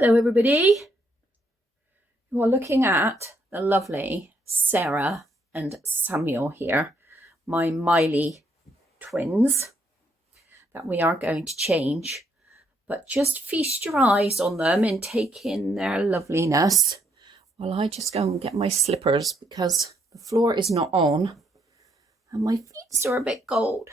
Hello everybody, you are looking at the lovely Sarah and Samuel here, my Miley twins that we are going to change, but just feast your eyes on them and take in their loveliness while I just go and get my slippers because the floor is not on and my feet are a bit cold.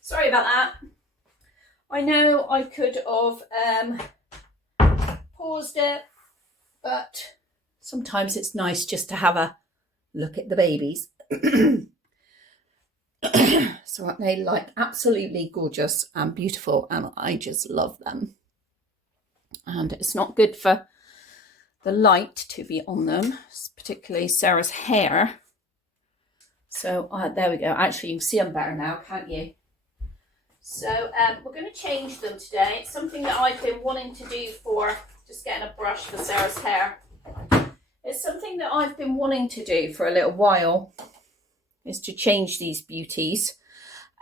Sorry about that. I know I could have paused it, but sometimes it's nice just to have a look at the babies. So they like absolutely gorgeous and beautiful, and I just love them. And it's not good for the light to be on them, particularly Sarah's hair. So there we go. Actually, you can see them better now, can't you? So we're going to change them today. It's something that I've been wanting to do for just getting a brush for Sarah's hair. It's something that I've been wanting to do for a little while, is to change these beauties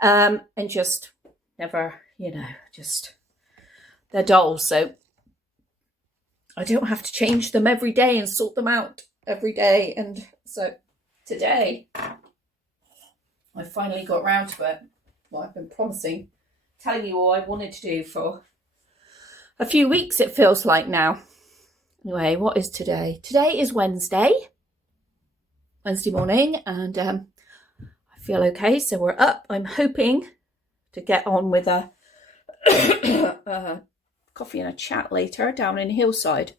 and just never, just they're dull. So I don't have to change them every day and sort them out every day. And so today I finally got round to it. What I've been telling you all I wanted to do for a few weeks, it feels like now. Anyway, what is today? Today is Wednesday morning, and I feel okay, so we're up. I'm hoping to get on with a coffee and a chat later down in Hillside.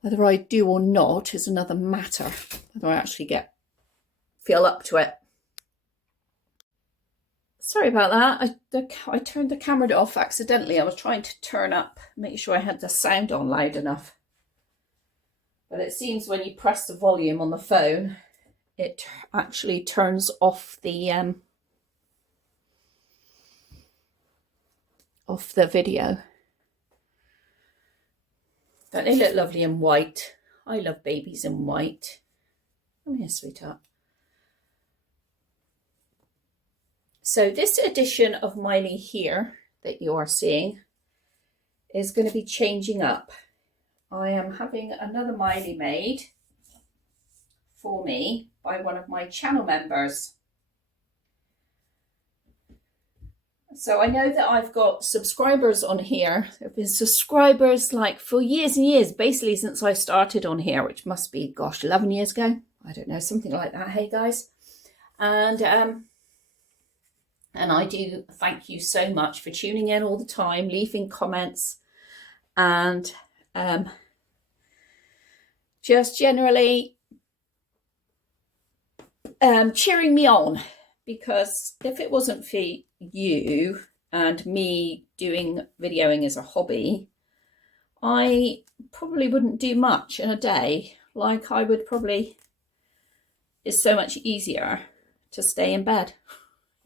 Whether I do or not is another matter, whether I actually feel up to it. Sorry about that. I turned the camera off accidentally. I was trying to turn up, make sure I had the sound on loud enough. But it seems when you press the volume on the phone, it actually turns off the video. Don't they look lovely in white? I love babies in white. Come here, sweetheart. So this edition of Miley here that you are seeing is going to be changing up. I am having another Miley made for me by one of my channel members. So I know that I've got subscribers on here. There have been subscribers like for years and years, basically since I started on here, which must be, gosh, 11 years ago. I don't know, something like that. Hey guys. And I do thank you so much for tuning in all the time, leaving comments, and just generally cheering me on, because if it wasn't for you and me doing videoing as a hobby, I probably wouldn't do much in a day. Like I would probably, it's so much easier to stay in bed.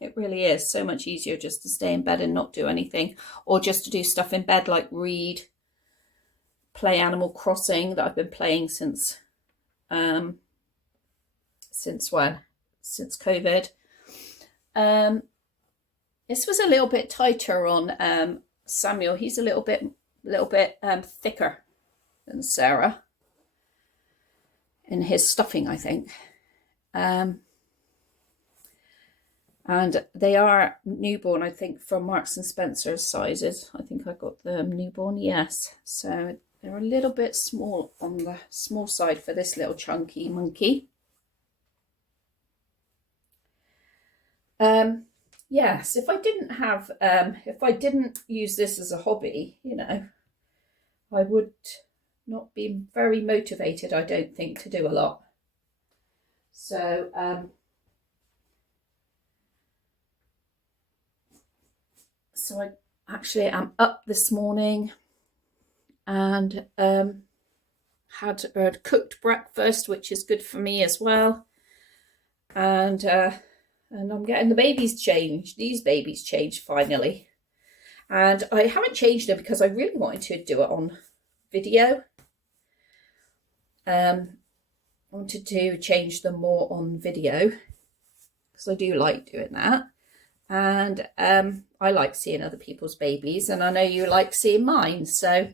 It really is so much easier just to stay in bed and not do anything, or just to do stuff in bed like read, play Animal Crossing that I've been playing since when? Since COVID. This was a little bit tighter on Samuel. He's a little bit thicker than Sarah in his stuffing, I think. And they are newborn, I think, from Marks and Spencer's sizes. I think I got them newborn, yes. So they're a little bit small on the small side for this little chunky monkey. Yes, if I didn't use this as a hobby, I would not be very motivated, I don't think, to do a lot. So So I actually am up this morning and had a cooked breakfast, which is good for me as well. And I'm getting the babies changed, these babies changed finally. And I haven't changed them because I really wanted to do it on video. I wanted to change them more on video because I do like doing that. And I like seeing other people's babies, and I know you like seeing mine. So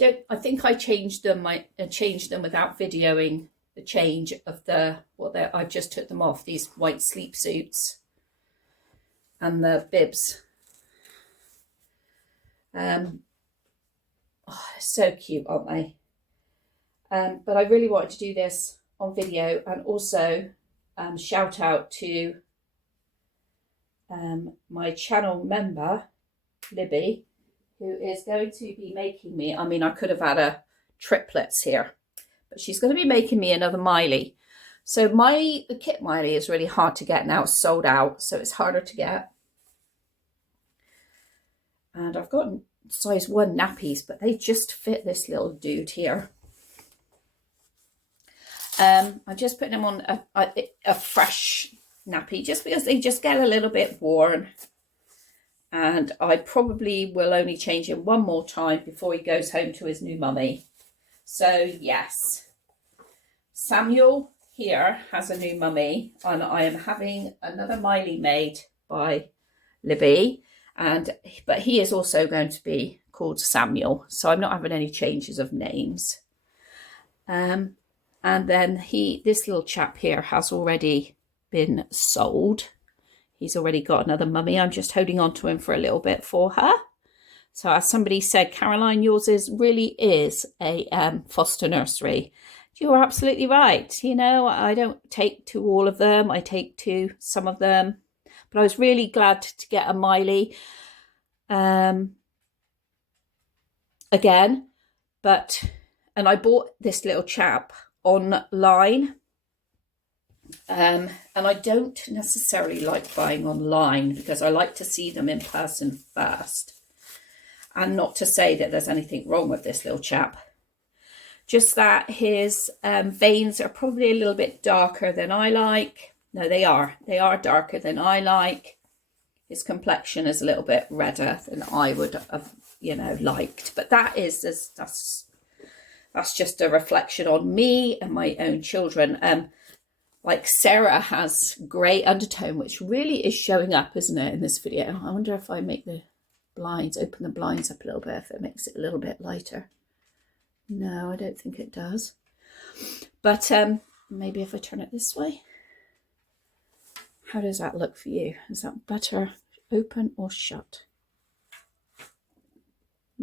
I think I changed them. I changed them without videoing the change of I've just took them off, these white sleep suits and the bibs. So cute, aren't they? But I really wanted to do this on video, and also shout out to my channel member, Libby, who is going to be making me, I mean, I could have had a triplets here, but she's going to be making me another Miley. So the kit Miley is really hard to get now. It's sold out, so it's harder to get. And I've got size 1 nappies, but they just fit this little dude here. I'm just putting them on a fresh nappy, just because they just get a little bit worn. And I probably will only change him one more time before he goes home to his new mummy. So yes, Samuel here has a new mummy, and I am having another Miley made by Libby, but he is also going to be called Samuel, so I'm not having any changes of names. And then this little chap here has already been sold. He's already got another mummy. I'm just holding on to him for a little bit for her. So as somebody said, Caroline, yours really is a foster nursery. You are absolutely right. You know, I don't take to all of them. I take to some of them. But I was really glad to get a Miley again. And I bought this little chap online. And I don't necessarily like buying online because I like to see them in person first. And not to say that there's anything wrong with this little chap. Just that his veins are probably a little bit darker than I like. No, they are. They are darker than I like. His complexion is a little bit redder than I would have, liked. But that's just a reflection on me and my own children. Like Sarah has grey undertone, which really is showing up, isn't it, in this video? I wonder if I make the blinds, open the blinds up a little bit, if it makes it a little bit lighter. No, I don't think it does. But maybe if I turn it this way. How does that look for you? Is that better open or shut?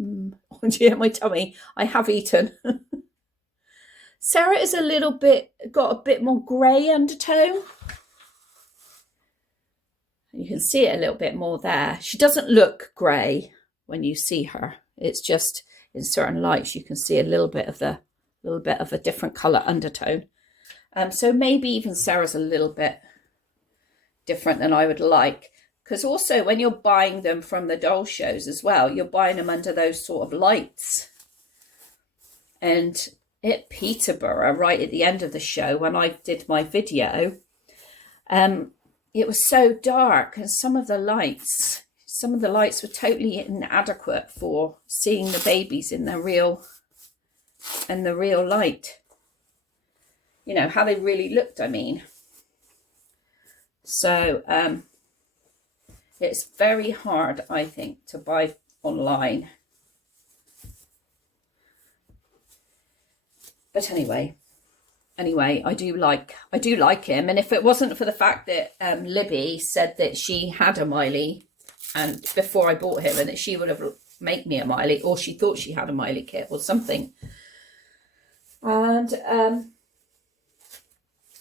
Oh, dear, my tummy. I have eaten. Sarah is got a bit more grey undertone. You can see it a little bit more there. She doesn't look grey when you see her. It's just in certain lights you can see a little bit of a different colour undertone. So maybe even Sarah's a little bit different than I would like. Because also when you're buying them from the doll shows as well, you're buying them under those sort of lights. And at Peterborough, right at the end of the show, when I did my video, it was so dark, and some of the lights were totally inadequate for seeing the babies in the real light. You know, how they really looked, I mean. So it's very hard, I think, to buy online. But anyway, I do like him. And if it wasn't for the fact that Libby said that she had a Miley and before I bought him, and that she would have made me a Miley, or she thought she had a Miley kit or something. And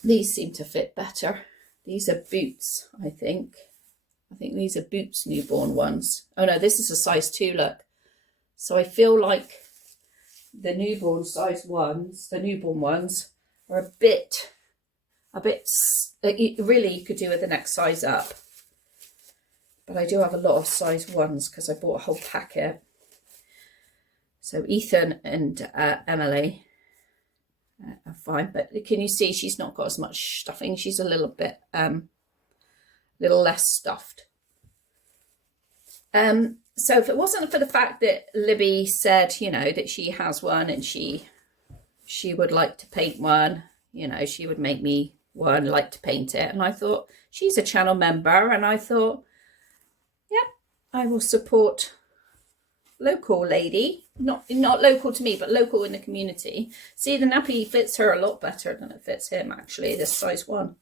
these seem to fit better. These are boots, I think. I think these are boots newborn ones. Oh no, this is a size 2, look. So I feel like the newborn ones are a bit, really you could do with the next size up. But I do have a lot of size 1s because I bought a whole packet. So Ethan and Emily are fine. But can you see she's not got as much stuffing? She's a little bit, little less stuffed. So if it wasn't for the fact that Libby said, you know, that she has one and she would like to paint one, you know, she would make me one, like to paint it. And I thought, she's a channel member. And I thought, yep, I will support local lady. Not local to me, but local in the community. See, the nappy fits her a lot better than it fits him, actually, this size 1.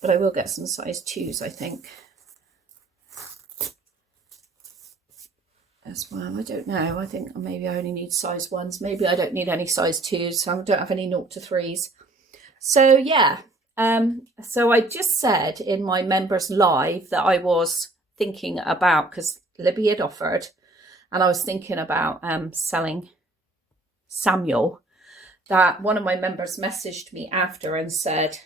But I will get some size 2s, I think. As well, I don't know. I think maybe I only need size 1s. Maybe I don't need any size 2s. So I don't have any 0 to 3s. So yeah. So I just said in my members live that I was thinking about, because Libby had offered, and I was thinking about selling Samuel, that one of my members messaged me after and said,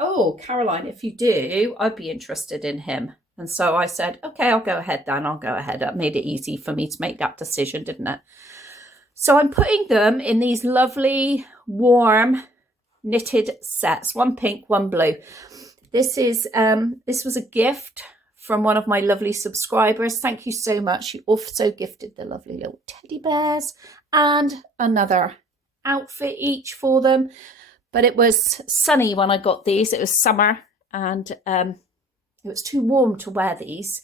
oh, Caroline, if you do, I'd be interested in him. And so I said, okay, I'll go ahead then. I'll go ahead. That made it easy for me to make that decision, didn't it? So I'm putting them in these lovely, warm, knitted sets. 1 pink, 1 blue. This was a gift from one of my lovely subscribers. Thank you so much. You also gifted the lovely little teddy bears and another outfit each for them. But it was sunny when I got these. It was summer, and it was too warm to wear these,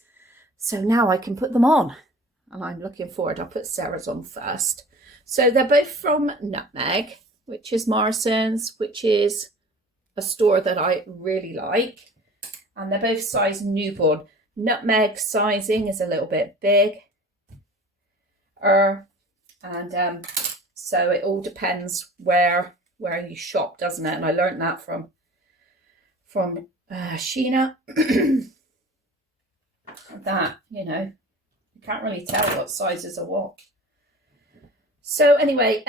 so now I can put them on, and I'm looking forward. I'll put Sarah's on first. So they're both from Nutmeg, which is Morrison's, which is a store that I really like, and they're both size newborn. Nutmeg sizing is a little bit big, and so it all depends where you shop, doesn't it? And I learned that from Sheena, that, you know, you can't really tell what sizes are what. So anyway,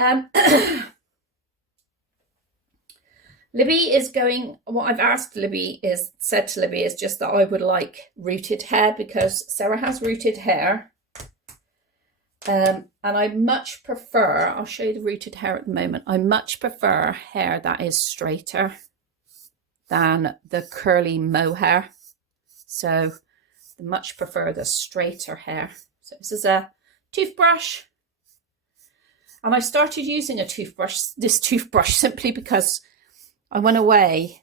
Libby is going, what I've asked Libby said to Libby is just that I would like rooted hair, because Sarah has rooted hair. And I much prefer, I'll show you the rooted hair at the moment, I much prefer hair that is straighter than the curly mohair. So I much prefer the straighter hair. So this is a toothbrush, and I started using this toothbrush simply because I went away.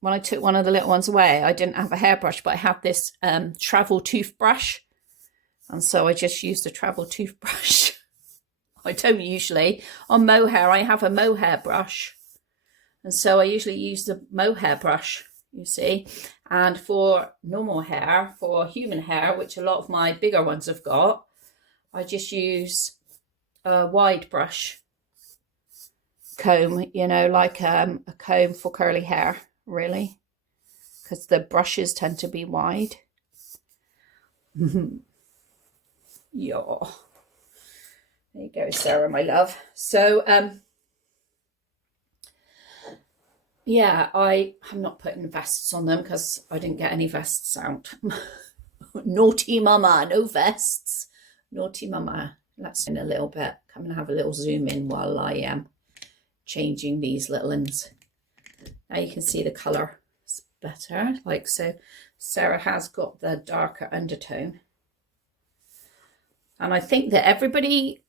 When I took one of the little ones away, I didn't have a hairbrush, but I had this travel toothbrush, and so I just used a travel toothbrush. I don't usually. On mohair, I have a mohair brush. And so I usually use the mohair brush, you see. And for normal hair, for human hair, which a lot of my bigger ones have got, I just use a wide brush comb, you know, like a comb for curly hair, really. Because the brushes tend to be wide. Yeah. There you go, Sarah, my love. So, yeah, I'm not putting vests on them because I didn't get any vests out. Naughty mama, no vests. Naughty mama. Let's in a little bit. Come and have a little zoom in while I am changing these little ones. Now you can see the colour is better, like so. Sarah has got the darker undertone. And I think that everybody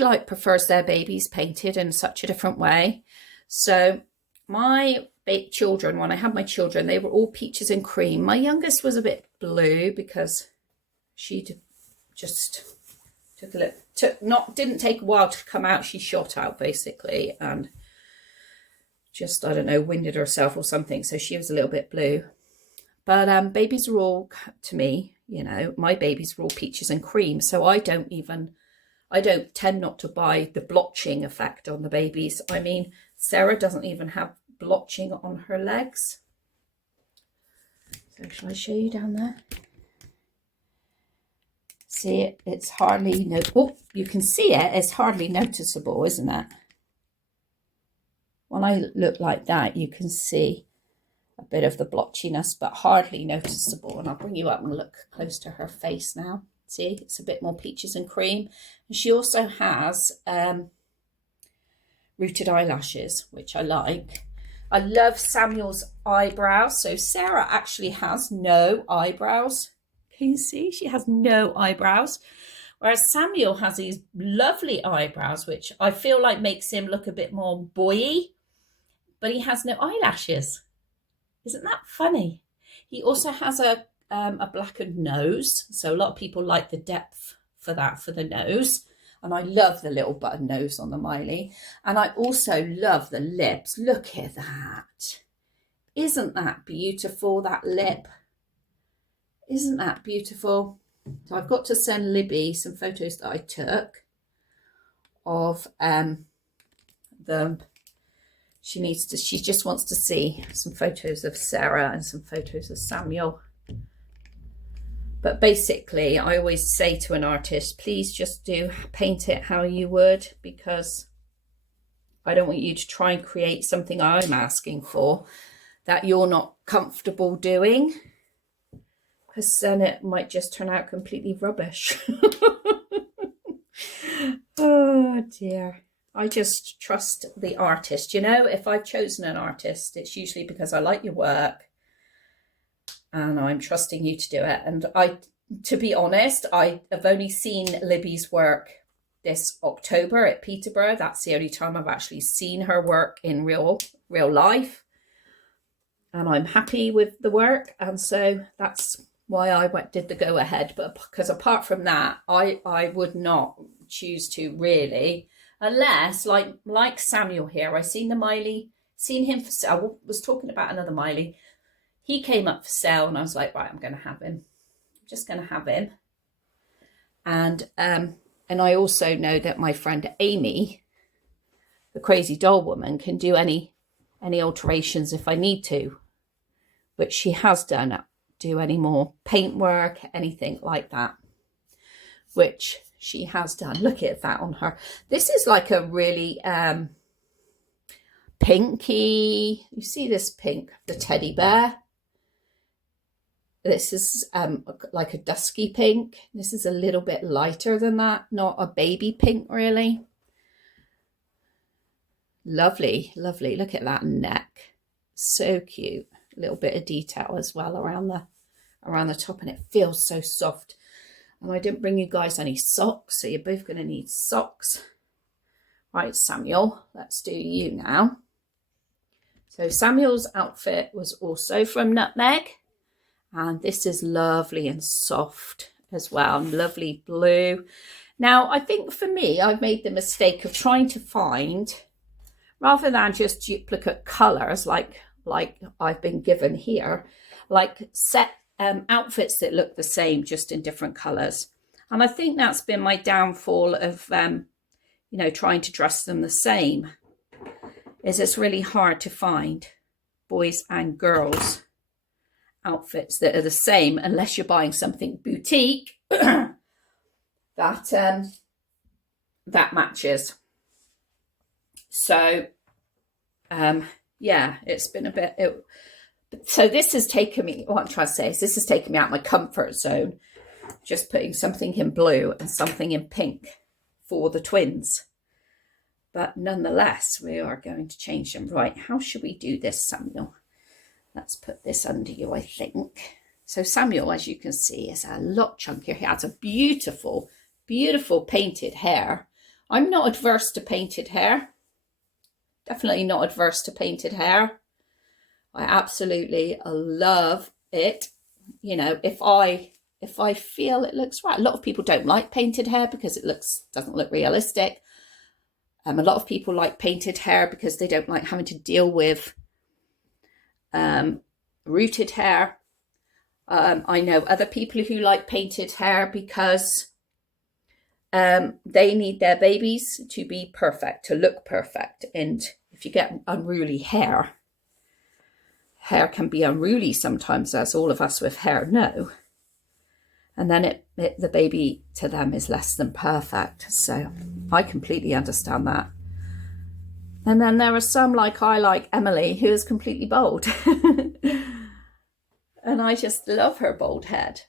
like prefers their babies painted in such a different way. So my children, when I had my children, they were all peaches and cream. My youngest was a bit blue because she just didn't take a while to come out. She shot out basically, and just, I don't know, winded herself or something. So she was a little bit blue. But babies are all, to me, you know, my babies were all peaches and cream. So I don't tend not to buy the blotching effect on the babies. I mean, Sarah doesn't even have blotching on her legs. So shall I show you down there? See it? It's hardly, oh, you can see it. It's hardly noticeable, isn't it? When I look like that, you can see a bit of the blotchiness, but hardly noticeable. And I'll bring you up and look close to her face now. See, it's a bit more peaches and cream. And she also has rooted eyelashes, which I like. I love Samuel's eyebrows. So Sarah actually has no eyebrows. Can you see? She has no eyebrows. Whereas Samuel has these lovely eyebrows, which I feel like makes him look a bit more boy-y, but he has no eyelashes. Isn't that funny? He also has a blackened nose. So a lot of people like the depth for that, for the nose. And I love the little button nose on the Miley. And I also love the lips. Look at that. Isn't that beautiful, that lip? Isn't that beautiful? So I've got to send Libby some photos that I took of them. She just wants to see some photos of Sarah and some photos of Samuel. But basically, I always say to an artist, please just paint it how you would, because I don't want you to try and create something I'm asking for that you're not comfortable doing, because then it might just turn out completely rubbish. Oh dear. I just trust the artist. You know, if I've chosen an artist, it's usually because I like your work and I'm trusting you to do it. And to be honest, I have only seen Libby's work this October at Peterborough. That's the only time I've actually seen her work in real life. And I'm happy with the work. And so that's why I did the go ahead. But because apart from that, I would not choose to really, unless like Samuel here, I seen him for sale. I was talking about another Miley. He came up for sale and I was like, right, I'm going to have him. I'm just going to have him. And I also know that my friend Amy, the crazy doll woman, can do any alterations if I need to, which she has done. Do any more paintwork, anything like that, which she has done. Look at that on her. This is like a really pinky, you see this pink, the teddy bear. This is like a dusky pink. This is a little bit lighter than that, not a baby pink really. Lovely, lovely. Look at that neck. So cute. A little bit of detail as well around the top, and it feels so soft. And I didn't bring you guys any socks, so you're both going to need socks. Right, Samuel, let's do you now. So Samuel's outfit was also from Nutmeg. And this is lovely and soft as well. Lovely blue. Now, I think for me, I've made the mistake of trying to find, rather than just duplicate colours like I've been given here, like set outfits that look the same, just in different colours. And I think that's been my downfall of, trying to dress them the same, is it's really hard to find boys and girls outfits that are the same, unless you're buying something boutique that matches. So yeah, it's been a bit so this has taken me, what I'm trying to say is this has taken me out of my comfort zone, just putting something in blue and something in pink for the twins. But nonetheless, we are going to change them. Right, how should we do this, Samuel? Let's put this under you, I think. So Samuel, as you can see, is a lot chunkier. He has a beautiful, beautiful painted hair. I'm not adverse to painted hair. Definitely not adverse to painted hair. I absolutely love it. You know, if I feel it looks right. A lot of people don't like painted hair because it doesn't look realistic. A lot of people like painted hair because they don't like having to deal with rooted hair. I know other people who like painted hair because they need their babies to be perfect, to look perfect. And if you get unruly hair can be unruly sometimes, as all of us with hair know. And then the baby to them is less than perfect. So I completely understand that. And then there are some, like Emily, who is completely bald. And I just love her bald head.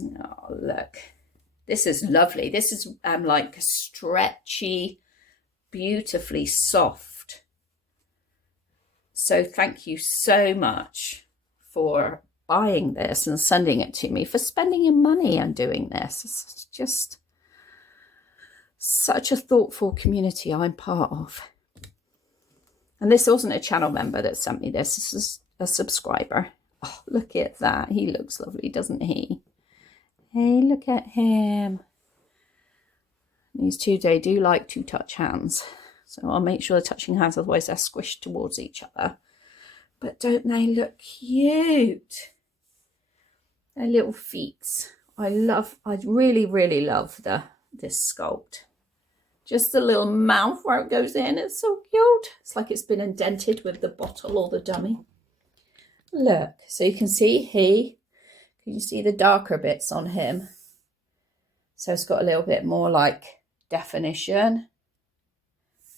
Oh, look. This is lovely. This is like stretchy, beautifully soft. So thank you so much for buying this and sending it to me, for spending your money on doing this. It's just such a thoughtful community I'm part of. And this wasn't a channel member that sent me this. This is a subscriber. Oh, look at that. He looks lovely, doesn't he? Hey, look at him. These two, they do like to touch hands. So I'll make sure they're touching hands, otherwise they're squished towards each other. But don't they look cute? Their little feet. I really, really love this sculpt. Just the little mouth where it goes in. It's so cute. It's like it's been indented with the bottle or the dummy. Look, so you can see you see the darker bits on him. So it's got a little bit more like definition.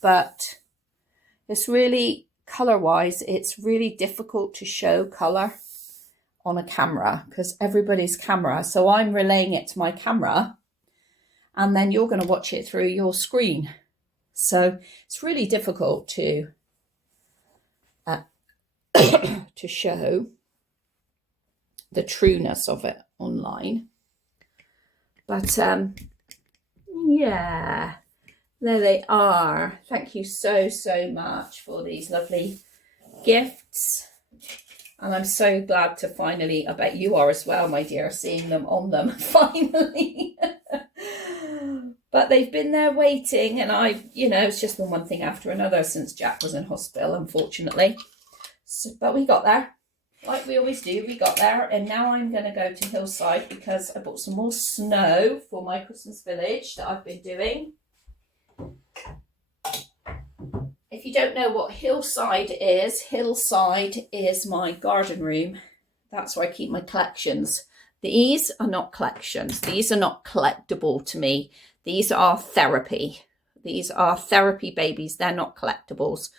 But it's really, colour-wise, it's really difficult to show colour on a camera because everybody's camera. So I'm relaying it to my camera and then you're going to watch it through your screen. So it's really difficult to to show the trueness of it online. But yeah, there they are. Thank you so much for these lovely gifts. And I'm so glad to finally, I bet you are as well, my dear, seeing them on them finally. But they've been there waiting, and it's just been one thing after another since Jack was in hospital, unfortunately. So, but we got there, like we always do. We got there, and now I'm going to go to Hillside because I bought some more snow for my Christmas village that I've been doing. If you don't know what Hillside is my garden room. That's where I keep my collections. These are not collections. These are not collectible to me. These are therapy. These are therapy babies. They're not collectibles.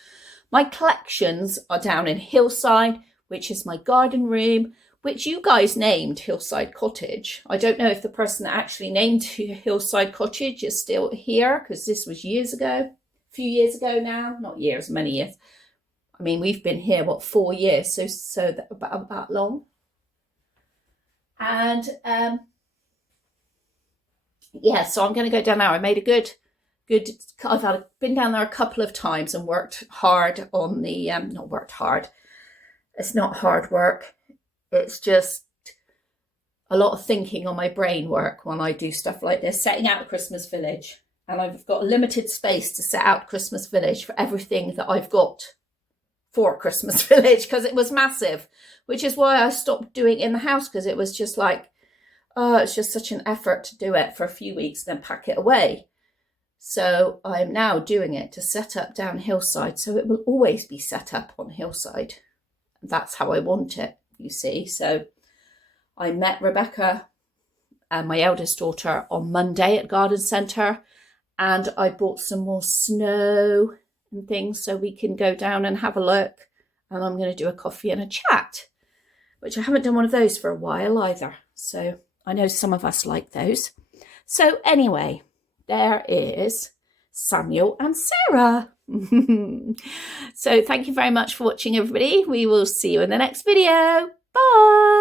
My collections are down in Hillside, which is my garden room, which you guys named Hillside Cottage. I don't know if the person that actually named Hillside Cottage is still here, because this was years ago. A few years ago now, not years, many years. I mean, we've been here, 4 years, so about that long. And yeah, so I'm going to go down there. I made a good. I've been down there a couple of times and worked hard on the not worked hard. It's not hard work. It's just a lot of thinking on my brain work when I do stuff like this, setting out a Christmas village. And I've got a limited space to set out Christmas village for everything that I've got for Christmas village, because it was massive, which is why I stopped doing it in the house, because it was just like, oh, it's just such an effort to do it for a few weeks and then pack it away. So I'm now doing it to set up down Hillside, so it will always be set up on Hillside. That's how I want it, you see. So I met Rebecca and my eldest daughter on Monday at Garden Centre, and I bought some more snow and things so we can go down and have a look. And I'm going to do a coffee and a chat, which I haven't done one of those for a while either. So I know some of us like those. So anyway, there is Samuel and Sarah. So thank you very much for watching, everybody. We will see you in the next video. Bye.